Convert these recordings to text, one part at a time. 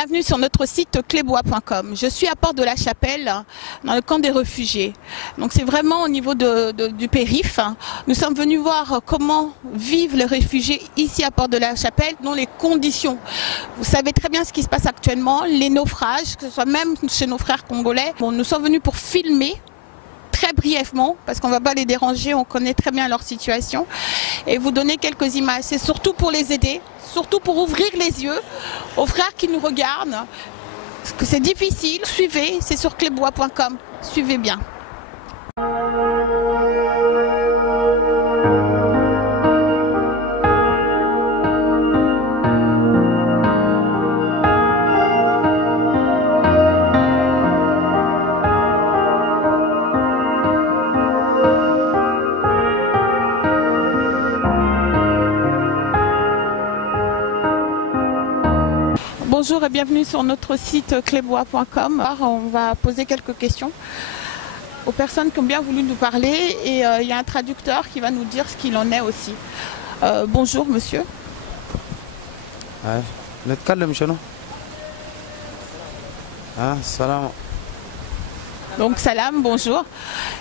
Bienvenue sur notre site clébois.com. Je suis à Porte de la Chapelle, dans le camp des réfugiés. Donc c'est vraiment au niveau du périph'. Nous sommes venus voir comment vivent les réfugiés ici à Porte de la Chapelle, dans les conditions. Vous savez très bien ce qui se passe actuellement, les naufrages, que ce soit même chez nos frères congolais. Bon, nous sommes venus pour filmer très brièvement, parce qu'on ne va pas les déranger, on connaît très bien leur situation, et vous donner quelques images. C'est surtout pour les aider, surtout pour ouvrir les yeux aux frères qui nous regardent, parce que c'est difficile. Suivez, c'est sur clébois.com, suivez bien. Bonjour et bienvenue sur notre site clébois.com. On va poser quelques questions aux personnes qui ont bien voulu nous parler et il y a un traducteur qui va nous dire ce qu'il en est aussi. Bonjour monsieur. Donc salam, bonjour.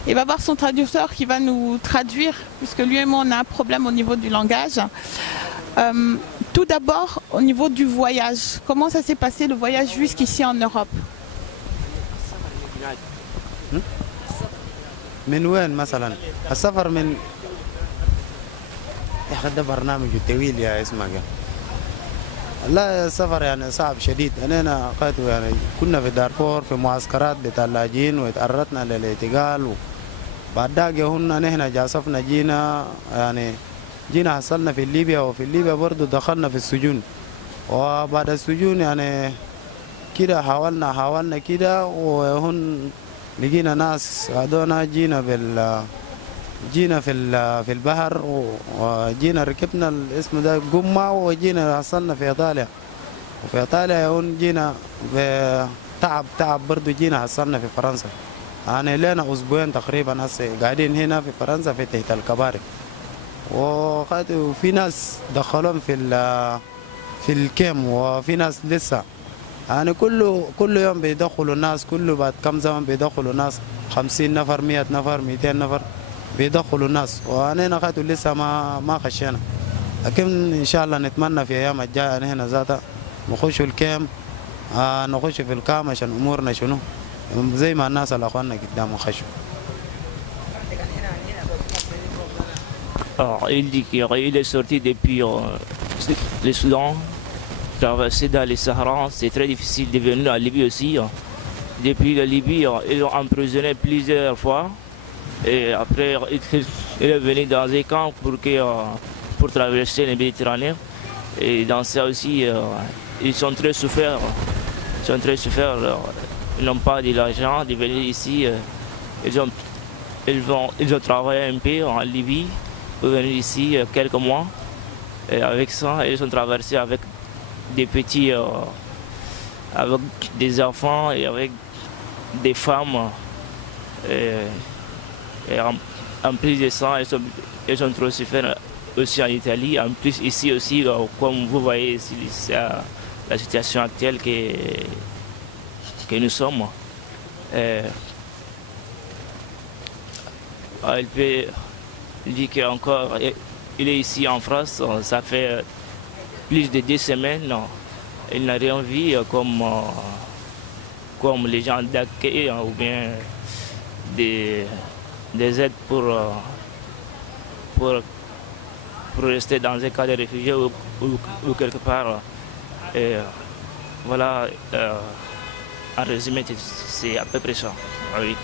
Il va voir son traducteur qui va nous traduire, puisque lui et moi on a un problème au niveau du langage. Tout d'abord, au niveau du voyage, comment ça s'est passé le voyage jusqu'ici en Europe? من وين مثلا السفر من هذا برنامج طويل يا اسمك. لا السفر يعني صعب شديد. انا قائد يعني كنا في دارفور في معسكرات بتاع اللاجئين وتعرضنا للاعتقال وبعد ذاك هنا نحن جاسفنا جينا يعني جينا حصلنا في ليبيا وفي ليبيا برضو دخلنا في السجون وبعد السجون يعني كده حاولنا كده وهن لقينا ناس هذونا جينا في البحر وجينا ركبنا الاسم ده قمة وجينا حصلنا في إيطاليا وفي إيطاليا هون جينا تعب برضو جينا حصلنا في فرنسا يعني لنا أسبوعين تقريبا هسه قاعدين هنا في فرنسا في تحت الكباري وفي ناس دخلهم في الكيم وفي ناس لسه يعني كل يوم بيدخلوا ناس كل بعد كم زمن بيدخلوا ناس 50 نفر 100 نفر 200 نفر بيدخلوا ناس وأنا خاطر لسه ما خشينا لكن إن شاء الله نتمنى في أيام الجاية هنا ذاته نخش الكيم نخش في الكام عشان أمورنا شنو زي ما الناس اللي أخواننا قدام خشوا. Alors, il dit qu'il est sorti depuis le Soudan, traversé dans les Sahara. C'est très difficile de venir en Libye aussi. Depuis la Libye, ils l'ont emprisonné plusieurs fois. Et après, il est venu dans des camps pour traverser la Méditerranée. Et dans ça aussi, ils sont très souffert. Ils n'ont pas de l'argent de venir ici. Ils ont travaillé un peu en Libye. Pour venir ici quelques mois et avec ça ils ont traversé avec des petits avec des enfants et avec des femmes et en plus de ça ils ont trop souffert aussi en Italie. En plus ici aussi comme vous voyez ici, c'est la situation actuelle que nous sommes. Il dit qu'encore, il est ici en France, ça fait plus de 2 semaines. Il n'a rien vu comme les gens d'accueil ou bien des aides pour rester dans un cas de réfugié ou quelque part. Et voilà, en résumé, c'est à peu près ça. Oui.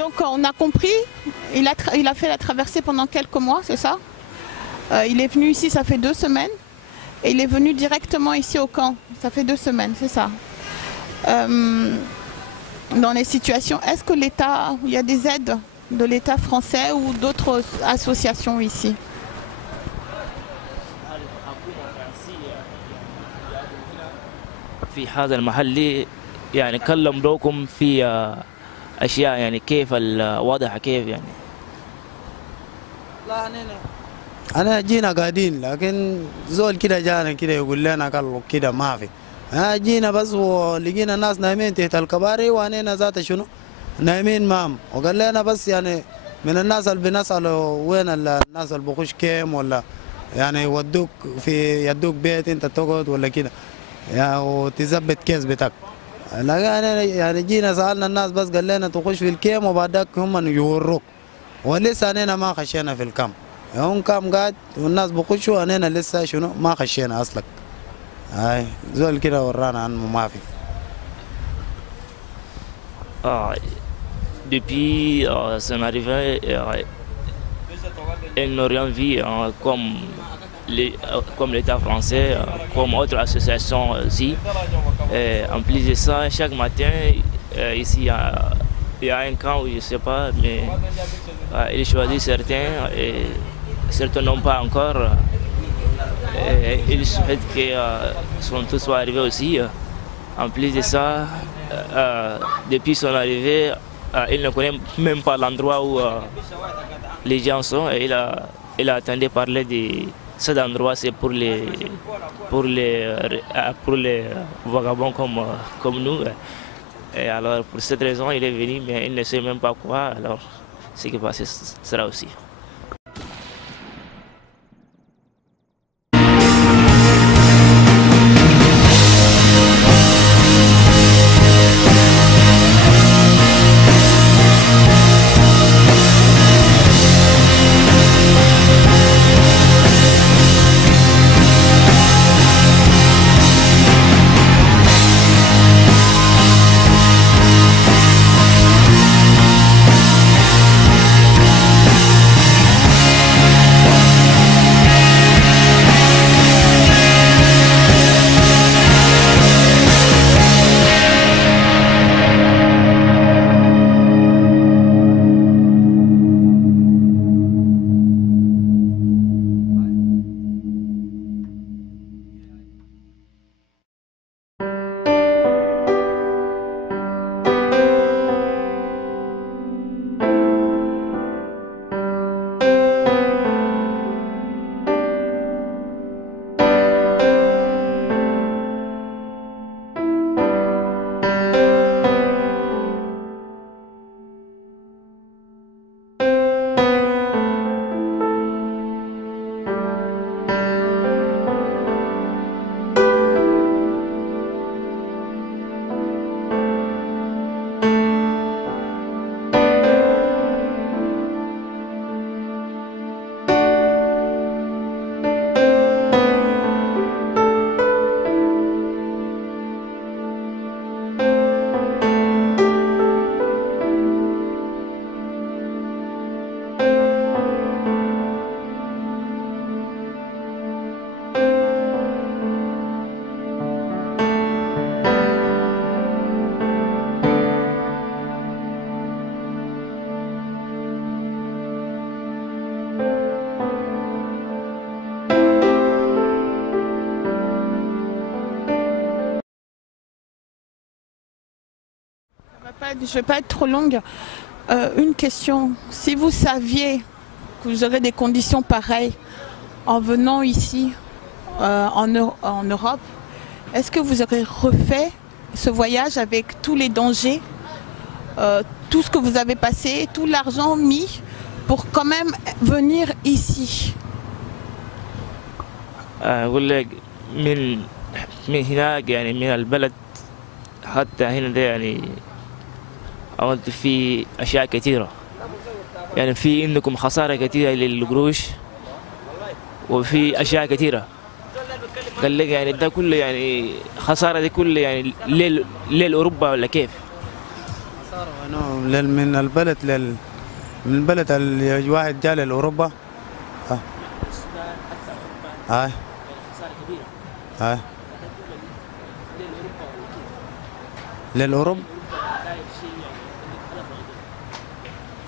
Donc on a compris, il a fait la traversée pendant quelques mois, c'est ça? Il est venu ici, ça fait 2 semaines. Et il est venu directement ici au camp, ça fait 2 semaines, c'est ça. Dans les situations, est-ce que l'État, il y a des aides de l'État français ou d'autres associations ici? في هذا المحل يعني كلم لكم في أشياء يعني كيف الوضع كيف يعني. لا أنا جينا قاعدين لكن زول كده جانا كده يقول لنا قال كده ما في. جينا بس ولقينا الناس نايمين تحت الكباري وأنا ذات شنو نايمين معهم وقال لنا بس يعني من الناس اللي بنسألوا وين الناس اللي بخش كيم ولا يعني يودوك في يدوك بيت أنت تقعد ولا كده يعني وتثبت كيس بتاعك. لكن يعني جينا سألنا الناس بس قال لنا تخش في الكيم وبعدك هم يوروك ولسه أنا ما خشينا في الكام. هم كام قاعد والناس بخشوا أنا لسه شنو ما خشينا أصلك. هاي زول كده ورانا عنه ما في. Depuis son arrivée, ils n'ont rien vu comme l'État français, comme autres associations aussi. En plus de ça, chaque matin, ici, il y a un camp où je ne sais pas, mais ils choisissent certains et certains n'ont pas encore. Ils souhaitent que tous soient arrivés aussi. En plus de ça, depuis son arrivée, il ne connaît même pas l'endroit où les gens sont. Et il a entendu parler de cet endroit, c'est pour les vagabonds comme nous. Et alors, pour cette raison, il est venu, mais il ne sait même pas quoi. Alors, ce qui est passé sera aussi. Je ne vais pas être trop longue. Une question. Si vous saviez que vous aurez des conditions pareilles en venant ici, en Europe, est-ce que vous aurez refait ce voyage avec tous les dangers, tout ce que vous avez passé, tout l'argent mis pour quand même venir ici? أقول لك من هناك يعني من البلد حتى هنا ده يعني عملت فيه أشياء كثيرة يعني في عندكم خسارة كثيرة للقروش وفي أشياء كثيرة قال لك يعني ده كله يعني خسارة دي كله يعني ليل أوروبا ولا كيف؟ صاروا إنه من البلد من البلد الواحد جاء لأوروبا. هاي هاي للأوروبا.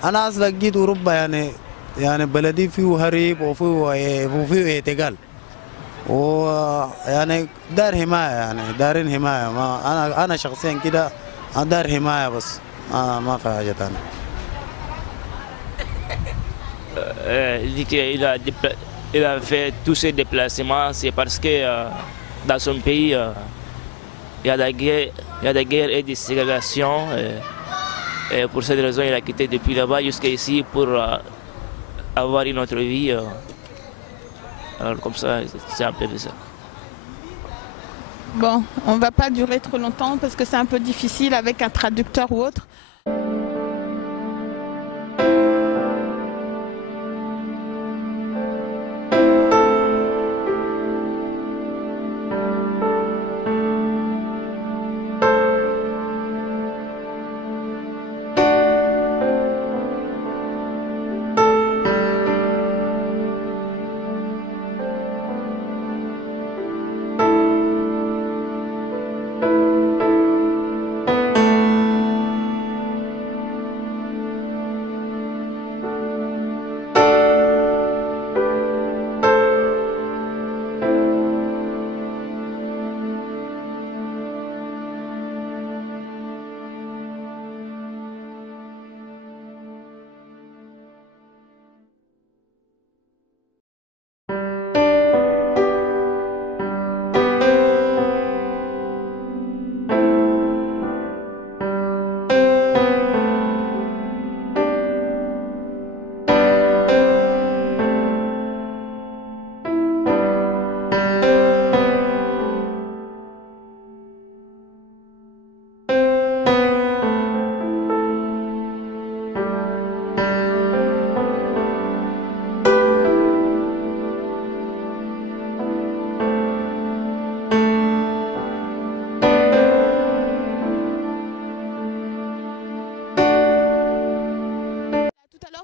أنا أصلا جيت أوروبا يعني بلدي فيه هريب وفيه اعتقال، ويعني دار حماية، يعني دارين حماية. ما أنا شخصيا كده دار حماية بس، ما في حاجة تانية. Il dit qu'il a fait tous ces déplacements, c'est parce que dans son pays, il y a des guerres et des ségrégations. Et pour cette raison, il a quitté depuis là-bas jusqu'ici pour avoir une autre vie. Alors comme ça, c'est un peu ça. Bon, on ne va pas durer trop longtemps parce que c'est un peu difficile avec un traducteur ou autre.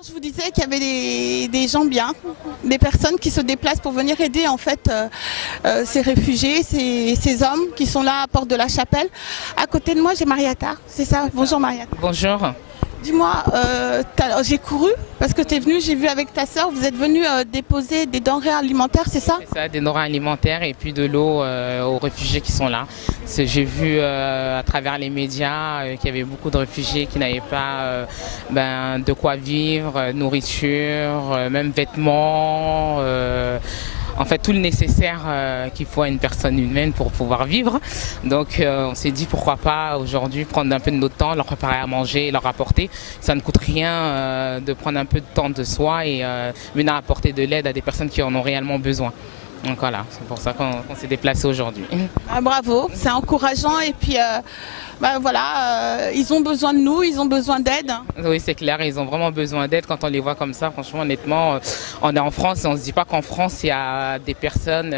Je vous disais qu'il y avait des gens bien, des personnes qui se déplacent pour venir aider en fait ces réfugiés, ces hommes qui sont là à Porte de la Chapelle. À côté de moi, j'ai Mariata, c'est ça? Bonjour Mariata. Bonjour. Dis-moi, j'ai couru parce que tu es venu, j'ai vu avec ta soeur, vous êtes venu déposer des denrées alimentaires, c'est ça? C'est ça, des denrées alimentaires et puis de l'eau aux réfugiés qui sont là. J'ai vu à travers les médias qu'il y avait beaucoup de réfugiés qui n'avaient pas de quoi vivre, nourriture, même vêtements. En fait, tout le nécessaire qu'il faut à une personne humaine pour pouvoir vivre. Donc on s'est dit pourquoi pas aujourd'hui prendre un peu de notre temps, leur préparer à manger, leur apporter. Ça ne coûte rien de prendre un peu de temps de soi et venir apporter de l'aide à des personnes qui en ont réellement besoin. Donc voilà, c'est pour ça qu'on s'est déplacé aujourd'hui. Ah, bravo, c'est encourageant et puis voilà, ils ont besoin de nous, ils ont besoin d'aide. Oui, c'est clair, ils ont vraiment besoin d'aide quand on les voit comme ça. Franchement, honnêtement, on est en France et on ne se dit pas qu'en France, il y a des personnes...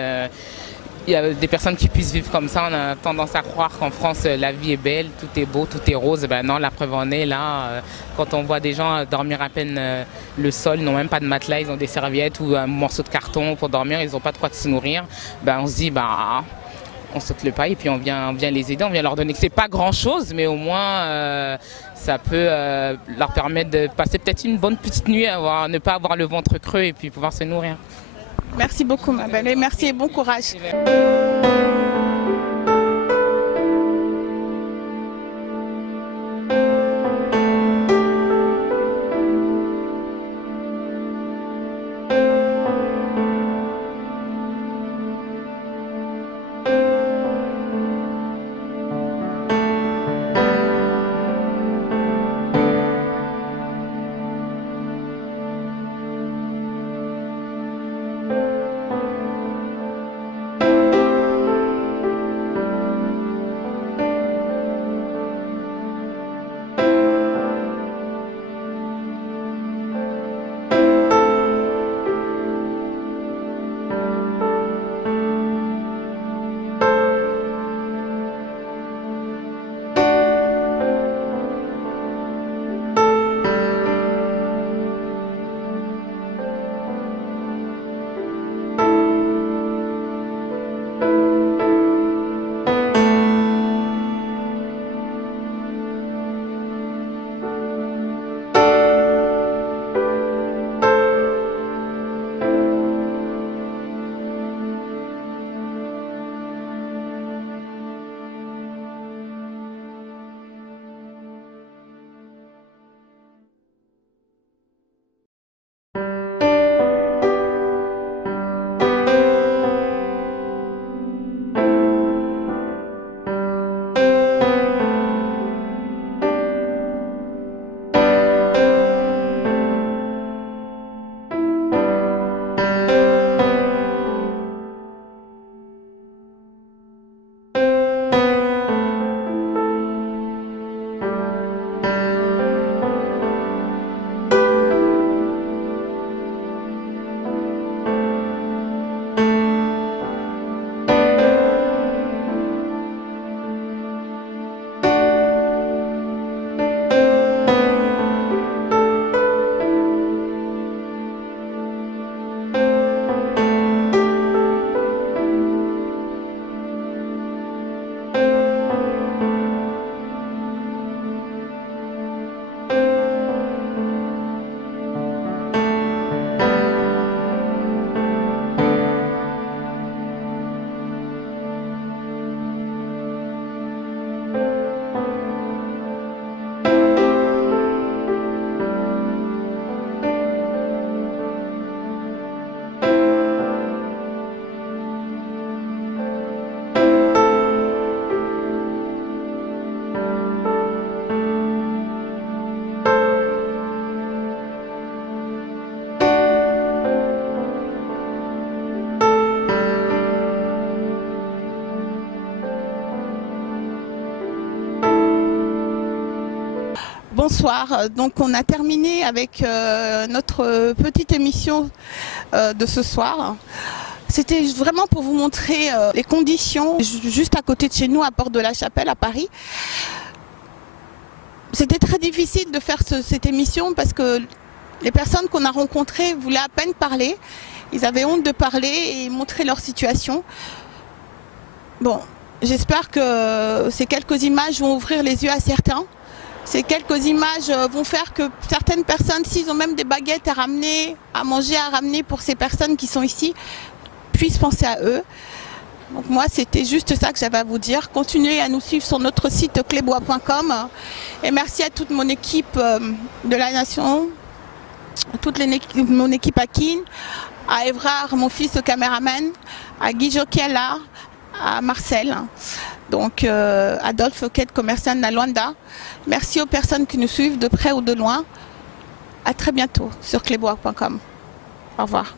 qui puissent vivre comme ça. On a tendance à croire qu'en France, la vie est belle, tout est beau, tout est rose. Ben non, la preuve en est là. Quand on voit des gens dormir à peine le sol, ils n'ont même pas de matelas, ils ont des serviettes ou un morceau de carton pour dormir, ils n'ont pas de quoi se nourrir. Ben on se dit, on saute le pas et puis on vient les aider, on vient leur donner que c'est pas grand chose, mais au moins ça peut leur permettre de passer peut-être une bonne petite nuit, ne pas avoir le ventre creux et puis pouvoir se nourrir. Merci beaucoup ma belle et merci et bon courage. Bonsoir, donc on a terminé avec notre petite émission de ce soir. C'était vraiment pour vous montrer les conditions juste à côté de chez nous, à Porte de la Chapelle, à Paris. C'était très difficile de faire cette émission parce que les personnes qu'on a rencontrées voulaient à peine parler. Ils avaient honte de parler et montrer leur situation. Bon, j'espère que ces quelques images vont ouvrir les yeux à certains. Ces quelques images vont faire que certaines personnes, s'ils ont même des baguettes à ramener, à manger, à ramener pour ces personnes qui sont ici, puissent penser à eux. Donc moi, c'était juste ça que j'avais à vous dire. Continuez à nous suivre sur notre site clébois.com. Et merci à toute mon équipe de la Nation, mon équipe à Kin, à Evrard, mon fils le caméraman, à Guy Jokiela, à Marcel. Donc Adolphe Quête, commerçant de Luanda. Merci aux personnes qui nous suivent de près ou de loin. À très bientôt sur clébois.com. Au revoir.